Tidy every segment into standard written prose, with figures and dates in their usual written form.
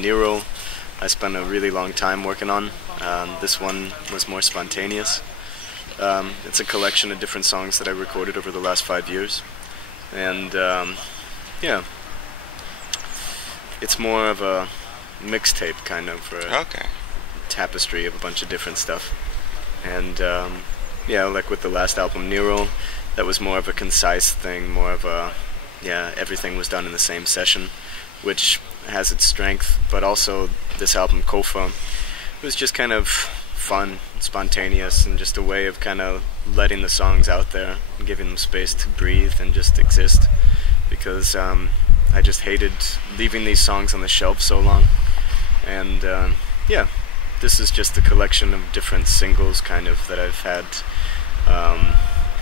Nero, I spent a really long time working on. This one was more spontaneous. It's a collection of different songs that I recorded over the last 5 years. And yeah, it's more of a mixtape kind of, Okay. tapestry of a bunch of different stuff. And yeah, like with the last album, Nero, that was more of a concise thing, more of a, yeah, everything was done in the same session, which has its strength, but also this album, Koffer, was just kind of fun, spontaneous, and just a way of kind of letting the songs out there and giving them space to breathe and just exist, because I just hated leaving these songs on the shelf so long. And yeah, this is just a collection of different singles kind of that I've had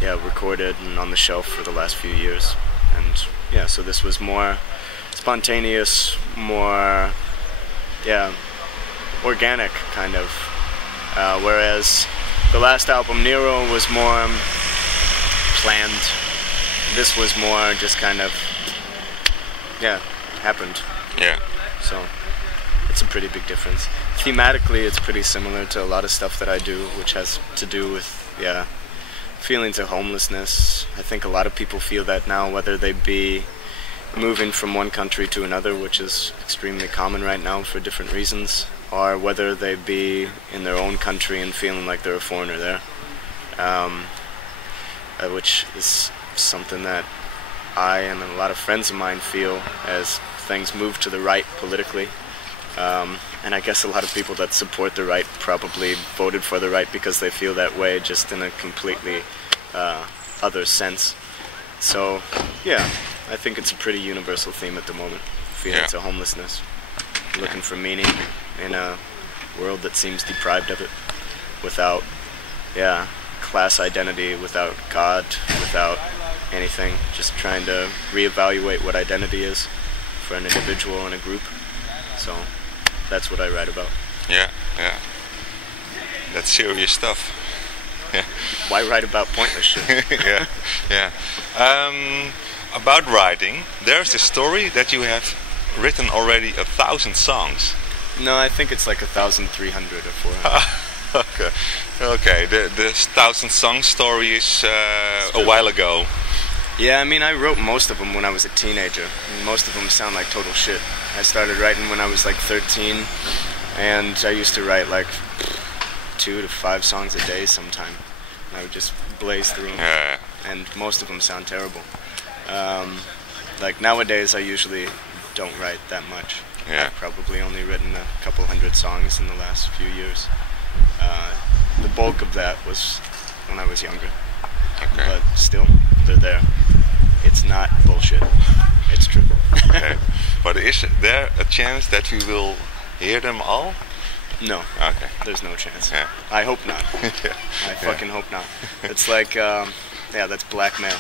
yeah, recorded and on the shelf for the last few years. And yeah, so this was more spontaneous, more, yeah, organic kind of, whereas the last album, Nero, was more planned. This was more just kind of, yeah, happened. Yeah. So it's a pretty big difference. Thematically, it's pretty similar to a lot of stuff that I do, which has to do with, yeah, feelings of homelessness. I think a lot of people feel that now, whether they be moving from one country to another, which is extremely common right now for different reasons, or whether they be in their own country and feeling like they're a foreigner there, which is something that I and a lot of friends of mine feel as things move to the right politically. And I guess a lot of people that support the right probably voted for the right because they feel that way, just in a completely other sense. So yeah, I think it's a pretty universal theme at the moment, feelings of homelessness, looking for meaning in a world that seems deprived of it, without, yeah, class identity, without God, without anything, just trying to reevaluate what identity is for an individual and a group. So that's what I write about. Yeah, yeah. That's serious stuff. Yeah. Why write about pointless shit? Yeah, yeah. About writing, there's the story that you have written already 1,000 songs. No, I think it's like 1,300 or 400. Okay, okay. The 1,000 song story is a while ago. Yeah, I mean, I wrote most of them when I was a teenager. And most of them sound like total shit. I started writing when I was like 13, and I used to write like 2 to 5 songs a day sometime. I would just blaze through them, and most of them sound terrible. Like nowadays, I usually don't write that much. I've probably only written a couple hundred songs in the last few years. The bulk of that was when I was younger. But still, they're there. It's not bullshit. It's true. Okay. But is there a chance that we will hear them all? No. Okay. There's no chance. Yeah. I hope not. I fucking hope not. It's like, yeah, that's blackmail.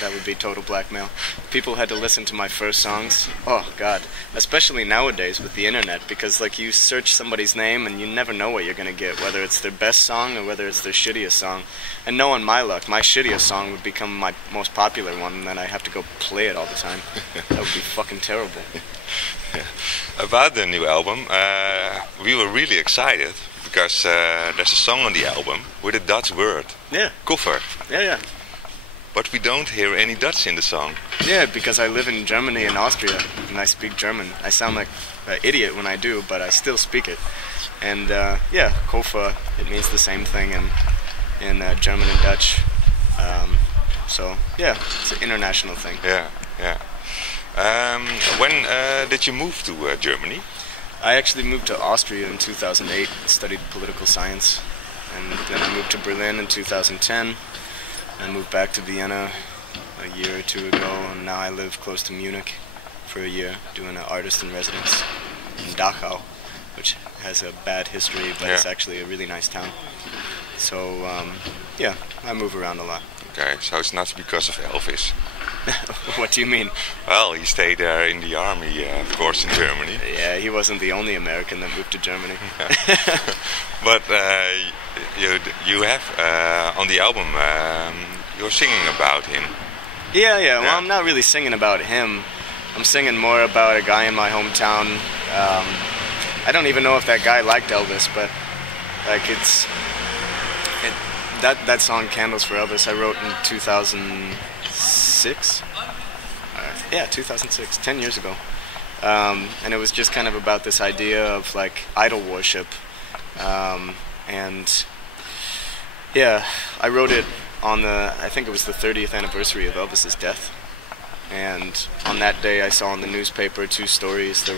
That would be total blackmail. People had to listen to my first songs. Oh God, especially nowadays with the internet, because like you search somebody's name and you never know what you're gonna get, whether it's their best song or whether it's their shittiest song. And knowing my luck, my shittiest song would become my most popular one, and then I have to go play it all the time. That would be fucking terrible. About the new album, we were really excited because there's a song on the album with a Dutch word. Yeah. Koffer. Yeah, yeah. But we don't hear any Dutch in the song. Yeah, because I live in Germany and Austria, and I speak German. I sound like an idiot when I do, but I still speak it. And yeah, Koffer, it means the same thing in German and Dutch. So yeah, it's an international thing. Yeah, yeah. When did you move to Germany? I actually moved to Austria in 2008, studied political science, and then I moved to Berlin in 2010. I moved back to Vienna a year or 2 ago, and now I live close to Munich for a year, doing an artist in residence in Dachau, which has a bad history, but it's actually a really nice town. So, yeah, I move around a lot. Okay, so it's not because of Elvis. What do you mean? Well, he stayed there in the army, of course, in Germany. Yeah, he wasn't the only American that moved to Germany. But you have on the album, you're singing about him. Yeah, well, I'm not really singing about him. I'm singing more about a guy in my hometown I don't even know if that guy liked Elvis, but like that song "Candles for Elvis" I wrote in 2006. Yeah, 2006, 10 years ago. And it was just kind of about this idea of like idol worship. And yeah, I wrote it on I think it was the 30th anniversary of Elvis's death. And on that day I saw in the newspaper 2 stories. There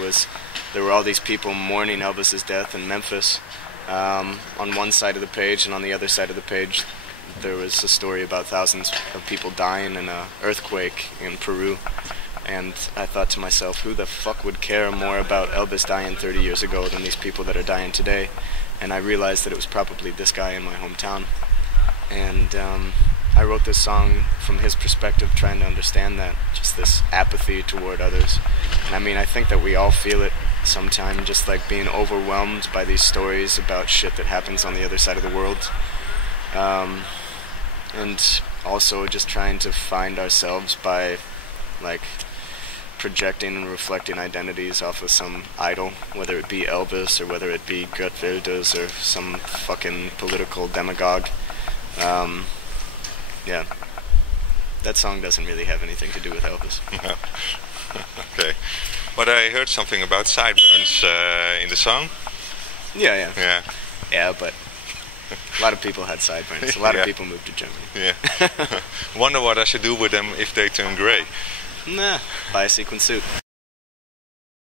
were all these people mourning Elvis's death in Memphis on one side of the page, and on the other side of the page there was a story about thousands of people dying in an earthquake in Peru. And I thought to myself, who the fuck would care more about Elvis dying 30 years ago than these people that are dying today? And I realized that it was probably this guy in my hometown. And I wrote this song from his perspective, trying to understand that, just this apathy toward others. And I mean, I think that we all feel it sometime, just like being overwhelmed by these stories about shit that happens on the other side of the world. And also just trying to find ourselves by, like, projecting and reflecting identities off of some idol, whether it be Elvis or whether it be Greeuw or some fucking political demagogue. Yeah, that song doesn't really have anything to do with Elvis. Okay, but I heard something about Sideburns in the song. Yeah. Yeah, but a lot of people had sideburns. A lot of people moved to Germany. Yeah. Wonder what I should do with them if they turn grey. Nah, buy a sequin suit.